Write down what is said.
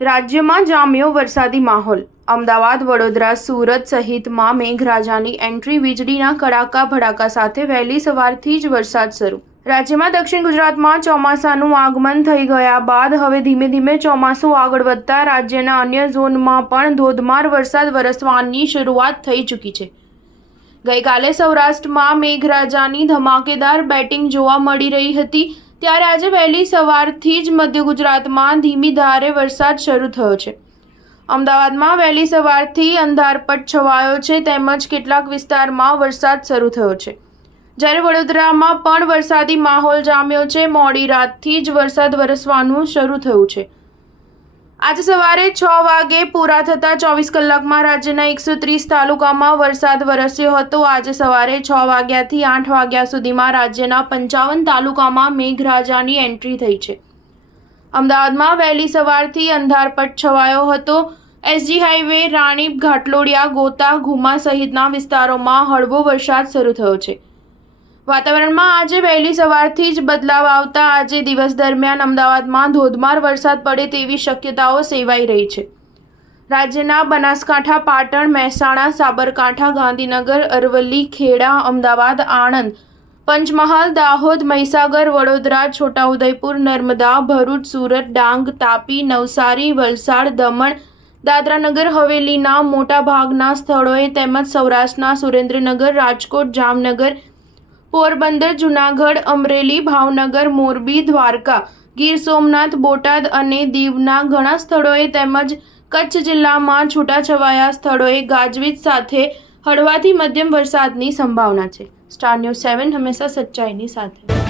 રાજ્યમાં જામ્યો વરસાદી માહોલ। અમદાવાદ, વડોદરા, સુરત સહિતમાં મેઘરાજાની એન્ટ્રી, વીજળીના કડાકા ભડાકા સાથે વહેલી સવારથી જ વરસાદ શરૂ। રાજ્યમાં દક્ષિણ ગુજરાતમાં ચોમાસાનું આગમન થઈ ગયા બાદ હવે ધીમે ધીમે ચોમાસું આગળ વધતા રાજ્યના અન્ય ઝોનમાં પણ ધોધમાર વરસાદ વરસવાની શરૂઆત થઈ ચૂકી છે। ગઈકાલે સૌરાષ્ટ્રમાં મેઘરાજાની ધમાકેદાર બેટિંગ જોવા મળી રહી હતી, ત્યારે આજે વહેલી સવારથી જ મધ્ય ગુજરાતમાં ધીમી ધારે વરસાદ શરૂ થયો છે। અમદાવાદમાં વહેલી સવારથી અંધારપટ છવાયો છે, તેમજ કેટલાક વિસ્તારમાં વરસાદ શરૂ થયો છે, જ્યારે વડોદરામાં પણ વરસાદી માહોલ જામ્યો છે। મોડી રાતથી જ વરસાદ વરસવાનું શરૂ થયું છે। આજે સવારે 6 વાગે પૂરા થતા 24 કલાકમાં રાજ્યના 130 તાલુકામાં વરસાદ વરસ્યો હતો। આજે સવારે 6 વાગ્યાથી 8 વાગ્યા સુધીમાં રાજ્યના 55 તાલુકામાં મેઘરાજાની એન્ટ્રી થઈ છે। અમદાવાદમાં વહેલી સવારથી અંધારપટ છવાયો હતો। એસજી હાઈવે, રાણીપ, ઘાટલોડિયા, ગોતા, ઘુમા સહિતના વિસ્તારોમાં હળવો વરસાદ શરૂ થયો છે। વાતાવરણમાં આજે વહેલી સવારથી જ બદલાવ આવતા આજે દિવસ દરમિયાન અમદાવાદમાં ધોધમાર વરસાદ પડે તેવી શક્યતાઓ સેવાઈ રહી છે। રાજ્યના બનાસકાંઠા, પાટણ, મહેસાણા, સાબરકાંઠા, ગાંધીનગર, અરવલ્લી, ખેડા, અમદાવાદ, આણંદ, પંચમહાલ, દાહોદ, મહીસાગર, વડોદરા, છોટાઉદેપુર, નર્મદા, ભરૂચ, સુરત, ડાંગ, તાપી, નવસારી, વલસાડ, દમણ, દાદરાનગર હવેલીના મોટાભાગના સ્થળોએ તેમજ સૌરાષ્ટ્રના સુરેન્દ્રનગર, રાજકોટ, જામનગર, પોરબંદર, જૂનાગઢ, અમરેલી, ભાવનગર, મોરબી, દ્વારકા, ગીર સોમનાથ, બોટાદ અને દીવના ઘણા સ્થળોએ તેમજ કચ્છ જિલ્લામાં છૂટાછવાયા સ્થળોએ ગાજવીજ સાથે હળવાથી મધ્યમ વરસાદની સંભાવના છે। સ્ટાર ન્યૂઝ 7 હંમેશા સચ્ચાઈની સાથે।